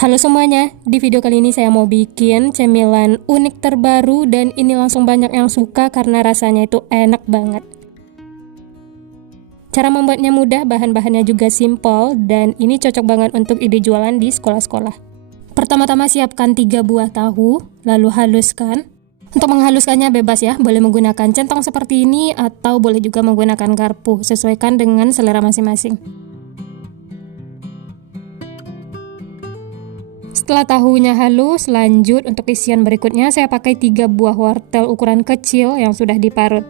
Halo semuanya, di video kali ini saya mau bikin cemilan unik terbaru dan ini langsung banyak yang suka karena rasanya itu enak banget. Cara membuatnya mudah, bahan-bahannya juga simple dan ini cocok banget untuk ide jualan di sekolah-sekolah. Pertama-tama siapkan 3 buah tahu, lalu haluskan. Untuk menghaluskannya bebas ya, boleh menggunakan centong seperti ini atau boleh juga menggunakan garpu, sesuaikan dengan selera masing-masing. Setelah tahunya halus, lanjut untuk isian berikutnya saya pakai 3 buah wortel ukuran kecil yang sudah diparut.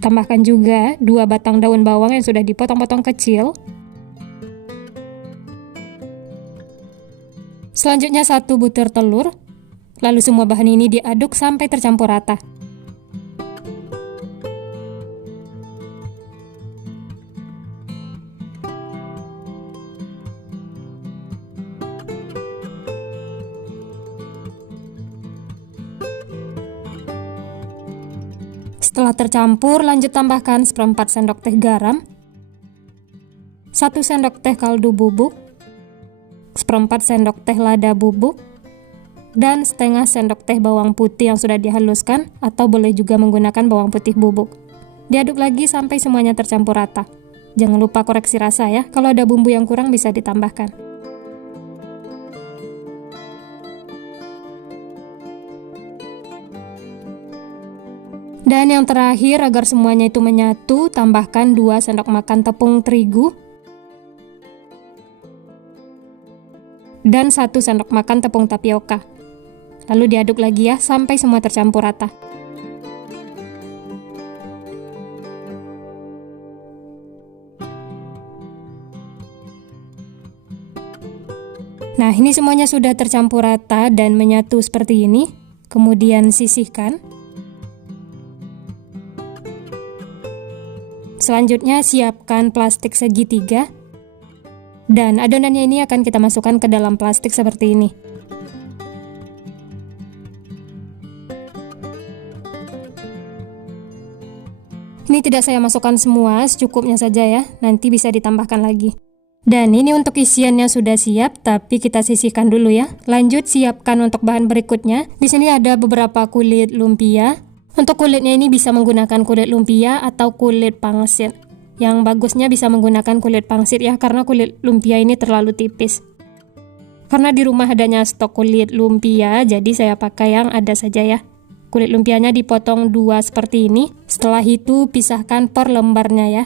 Tambahkan juga 2 batang daun bawang yang sudah dipotong-potong kecil. Selanjutnya 1 butir telur. Lalu semua bahan ini diaduk sampai tercampur rata. Setelah tercampur, lanjut tambahkan 1/4 sendok teh garam, 1 sendok teh kaldu bubuk, 1/4 sendok teh lada bubuk, dan setengah sendok teh bawang putih yang sudah dihaluskan, atau boleh juga menggunakan bawang putih bubuk. Diaduk lagi sampai semuanya tercampur rata. Jangan lupa koreksi rasa ya, kalau ada bumbu yang kurang bisa ditambahkan. Dan yang terakhir, agar semuanya itu menyatu, tambahkan 2 sendok makan tepung terigu dan 1 sendok makan tepung tapioka. Lalu diaduk lagi ya, sampai semua tercampur rata. Nah, ini semuanya sudah tercampur rata dan menyatu seperti ini. Kemudian sisihkan. Selanjutnya siapkan plastik segitiga dan adonannya ini akan kita masukkan ke dalam plastik seperti ini. Ini tidak saya masukkan semua, secukupnya saja ya, nanti bisa ditambahkan lagi. Dan ini untuk isiannya sudah siap, tapi kita sisihkan dulu ya. Lanjut siapkan untuk bahan berikutnya. Di sini ada beberapa kulit lumpia. Untuk kulitnya ini bisa menggunakan kulit lumpia atau kulit pangsit. Yang bagusnya bisa menggunakan kulit pangsit ya, karena kulit lumpia ini terlalu tipis. Karena di rumah adanya stok kulit lumpia, jadi saya pakai yang ada saja ya. Kulit lumpianya dipotong 2 seperti ini. Setelah itu pisahkan per lembarnya ya.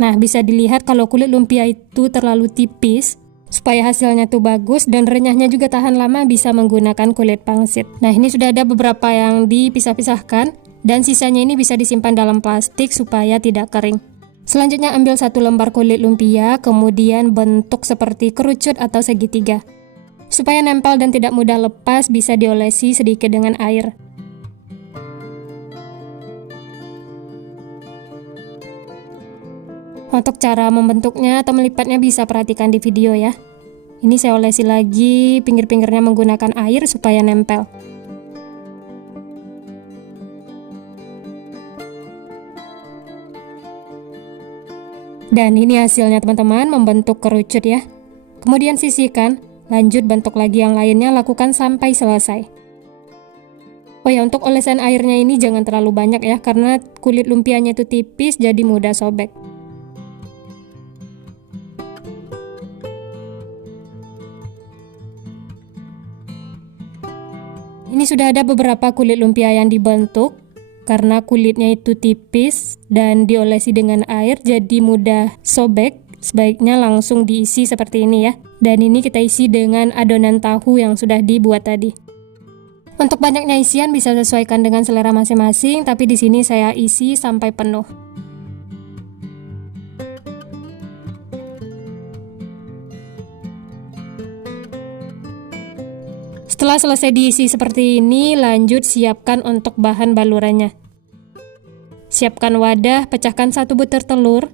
Nah, bisa dilihat kalau kulit lumpia itu terlalu tipis. Supaya hasilnya tuh bagus dan renyahnya juga tahan lama, bisa menggunakan kulit pangsit. Nah, ini sudah ada beberapa yang dipisah-pisahkan dan sisanya ini bisa disimpan dalam plastik supaya tidak kering. Selanjutnya ambil 1 lembar kulit lumpia, kemudian bentuk seperti kerucut atau segitiga. Supaya nempel dan tidak mudah lepas, bisa diolesi sedikit dengan air. Untuk cara membentuknya atau melipatnya bisa perhatikan di video ya. Ini saya olesi lagi pinggir-pinggirnya menggunakan air supaya nempel. Dan ini hasilnya teman-teman, membentuk kerucut ya. Kemudian sisihkan, lanjut bentuk lagi yang lainnya, lakukan sampai selesai. Oh ya, untuk olesan airnya ini jangan terlalu banyak ya, karena kulit lumpianya itu tipis jadi mudah sobek. Ini sudah ada beberapa kulit lumpia yang dibentuk. Karena kulitnya itu tipis dan diolesi dengan air jadi mudah sobek, sebaiknya langsung diisi seperti ini ya. Dan ini kita isi dengan adonan tahu yang sudah dibuat tadi. Untuk banyaknya isian bisa sesuaikan dengan selera masing-masing, tapi di sini saya isi sampai penuh. Setelah selesai diisi seperti ini, lanjut siapkan untuk bahan balurannya. Siapkan wadah, pecahkan 1 butir telur.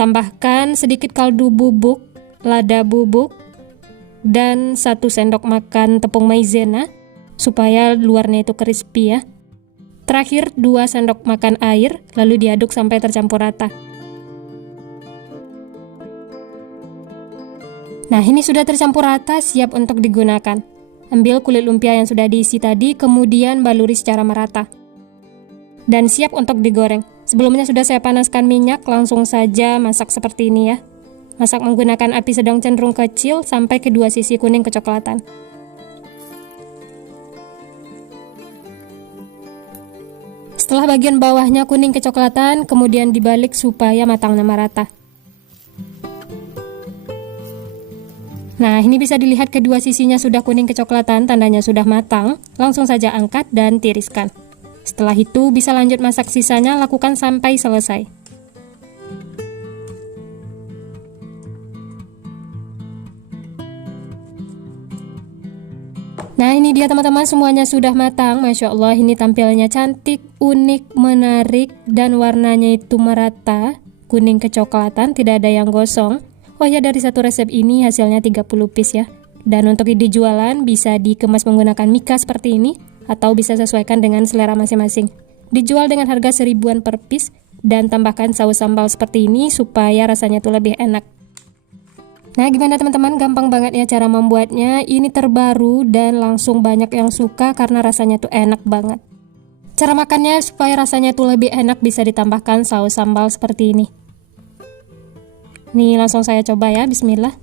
Tambahkan sedikit kaldu bubuk, lada bubuk, dan 1 sendok makan tepung maizena supaya luarnya itu crispy ya. Terakhir 2 sendok makan air, lalu diaduk sampai tercampur rata. Nah, ini sudah tercampur rata, siap untuk digunakan. Ambil kulit lumpia yang sudah diisi tadi, kemudian baluri secara merata. Dan siap untuk digoreng. Sebelumnya sudah saya panaskan minyak, langsung saja masak seperti ini ya. Masak menggunakan api sedang cenderung kecil sampai kedua sisi kuning kecoklatan. Setelah bagian bawahnya kuning kecoklatan, kemudian dibalik supaya matangnya merata. Nah, ini bisa dilihat kedua sisinya sudah kuning kecoklatan, tandanya sudah matang. Langsung saja angkat dan tiriskan. Setelah itu bisa lanjut masak sisanya, lakukan sampai selesai. Nah, ini dia teman-teman, semuanya sudah matang. Masya Allah, ini tampilnya cantik, unik, menarik, dan warnanya itu merata, kuning kecoklatan, tidak ada yang gosong. Oh ya, dari satu resep ini hasilnya 30 piece ya. Dan untuk ide jualan bisa dikemas menggunakan mika seperti ini, atau bisa sesuaikan dengan selera masing-masing. Dijual dengan harga 1000-an per piece, dan tambahkan saus sambal seperti ini supaya rasanya itu lebih enak. Nah, gimana teman-teman? Gampang banget ya cara membuatnya. Ini terbaru dan langsung banyak yang suka karena rasanya tuh enak banget. Cara makannya supaya rasanya tuh lebih enak bisa ditambahkan saus sambal seperti ini. Nih, langsung saya coba ya, bismillah.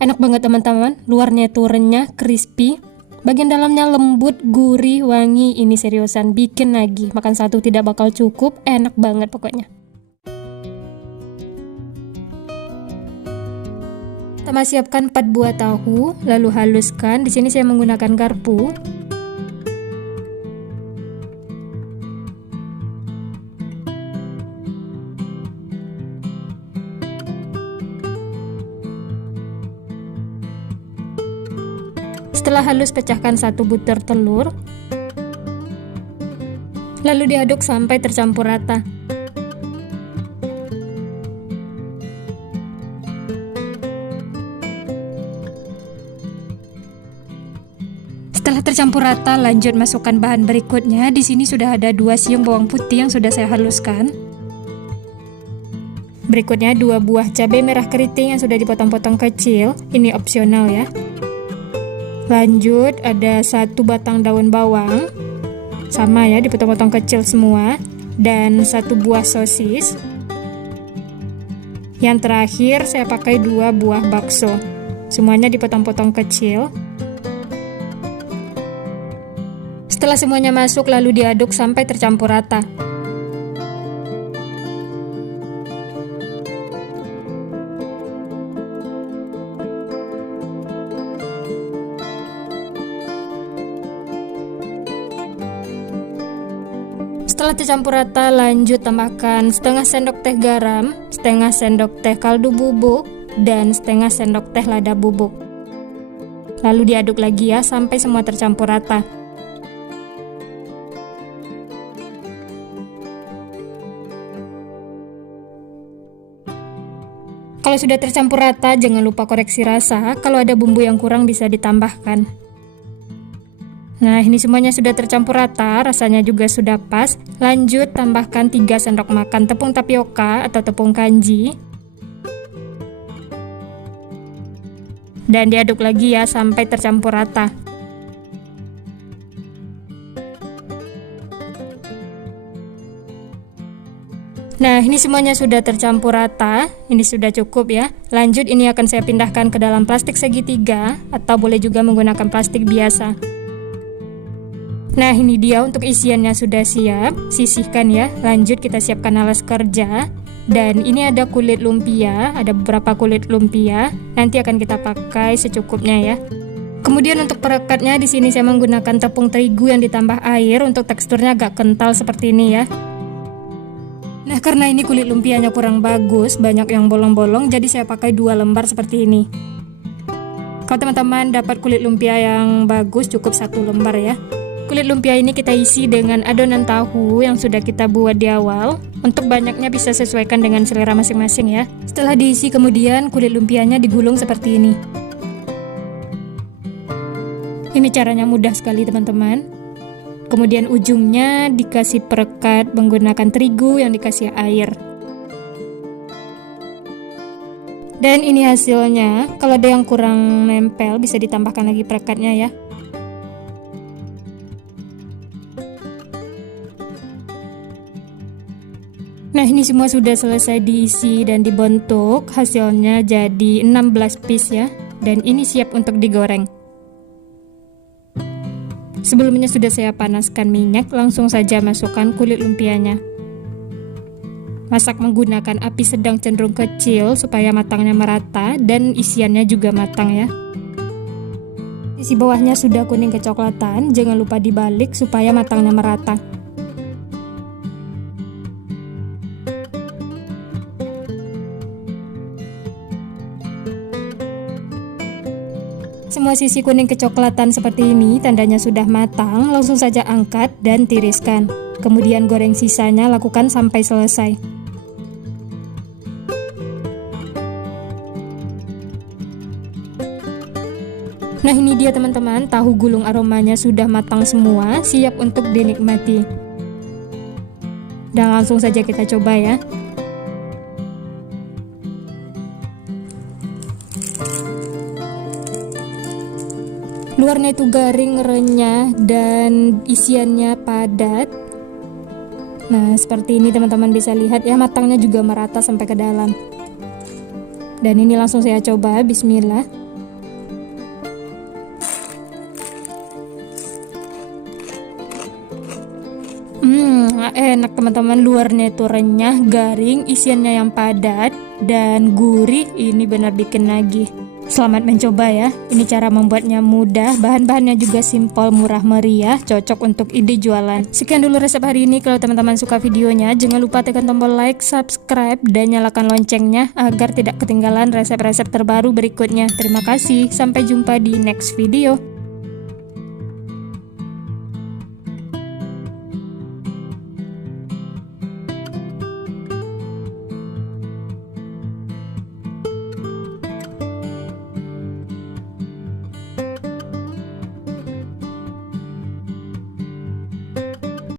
Enak banget teman-teman. Luarnya tuh renyah, crispy. Bagian dalamnya lembut, gurih, wangi. Ini seriusan, bikin lagi. Makan satu tidak bakal cukup, enak banget pokoknya. Pertama siapkan 4 buah tahu, lalu haluskan. Di sini saya menggunakan garpu. Setelah halus, pecahkan 1 butir telur. Lalu diaduk sampai tercampur rata. Setelah tercampur rata, lanjut masukkan bahan berikutnya. Di sini sudah ada 2 siung bawang putih yang sudah saya haluskan. Berikutnya 2 buah cabai merah keriting yang sudah dipotong-potong kecil. Ini opsional ya. Lanjut ada 1 batang daun bawang. Sama ya, dipotong-potong kecil semua. Dan 1 buah sosis. Yang terakhir saya pakai 2 buah bakso. Semuanya dipotong-potong kecil. Setelah semuanya masuk, lalu diaduk sampai tercampur rata. Setelah tercampur rata, lanjut tambahkan setengah sendok teh garam, setengah sendok teh kaldu bubuk, dan setengah sendok teh lada bubuk. Lalu diaduk lagi ya sampai semua tercampur rata. Kalau sudah tercampur rata, jangan lupa koreksi rasa. Kalau ada bumbu yang kurang bisa ditambahkan. Nah, ini semuanya sudah tercampur rata, rasanya juga sudah pas. Lanjut tambahkan 3 sendok makan tepung tapioka atau tepung kanji. Dan diaduk lagi ya sampai tercampur rata. Nah, ini semuanya sudah tercampur rata. Ini sudah cukup ya. Lanjut, ini akan saya pindahkan ke dalam plastik segitiga, atau boleh juga menggunakan plastik biasa. Nah, ini dia untuk isiannya sudah siap. Sisihkan ya. Lanjut kita siapkan alas kerja. Dan ini ada kulit lumpia, ada beberapa kulit lumpia. Nanti akan kita pakai secukupnya ya. Kemudian untuk perekatnya, di sini saya menggunakan tepung terigu yang ditambah air untuk teksturnya agak kental seperti ini ya. Nah, karena ini kulit lumpianya kurang bagus, banyak yang bolong-bolong, jadi saya pakai 2 lembar seperti ini. Kalau teman-teman dapat kulit lumpia yang bagus, cukup 1 lembar ya. Kulit lumpia ini kita isi dengan adonan tahu yang sudah kita buat di awal. Untuk banyaknya bisa sesuaikan dengan selera masing-masing ya. Setelah diisi, kemudian kulit lumpianya digulung seperti ini. Ini caranya mudah sekali teman-teman. Kemudian ujungnya dikasih perekat menggunakan terigu yang dikasih air. Dan ini hasilnya. Kalau ada yang kurang nempel bisa ditambahkan lagi perekatnya ya. Nah, ini semua sudah selesai diisi dan dibentuk. Hasilnya jadi 16 piece ya. Dan ini siap untuk digoreng. Sebelumnya sudah saya panaskan minyak, langsung saja masukkan kulit lumpianya. Masak menggunakan api sedang cenderung kecil supaya matangnya merata dan isiannya juga matang ya. Sisi bawahnya sudah kuning kecoklatan, jangan lupa dibalik supaya matangnya merata. Semua sisi kuning kecoklatan seperti ini tandanya sudah matang, langsung saja angkat dan tiriskan. Kemudian goreng sisanya, lakukan sampai selesai. Nah, ini dia teman-teman, tahu gulung aromanya sudah matang semua, siap untuk dinikmati. Dan langsung saja kita coba ya. Luarnya itu garing, renyah, dan isiannya padat. Nah, seperti ini teman-teman bisa lihat ya, matangnya juga merata sampai ke dalam. Dan ini langsung saya coba, bismillah. Enak teman-teman, luarnya itu renyah, garing, isiannya yang padat, dan gurih. Ini benar bikin nagih. Selamat mencoba ya. Ini cara membuatnya mudah, bahan-bahannya juga simpel, murah meriah, cocok untuk ide jualan. Sekian dulu resep hari ini. Kalau teman-teman suka videonya, jangan lupa tekan tombol like, subscribe, dan nyalakan loncengnya agar tidak ketinggalan resep-resep terbaru berikutnya. Terima kasih, sampai jumpa di next video.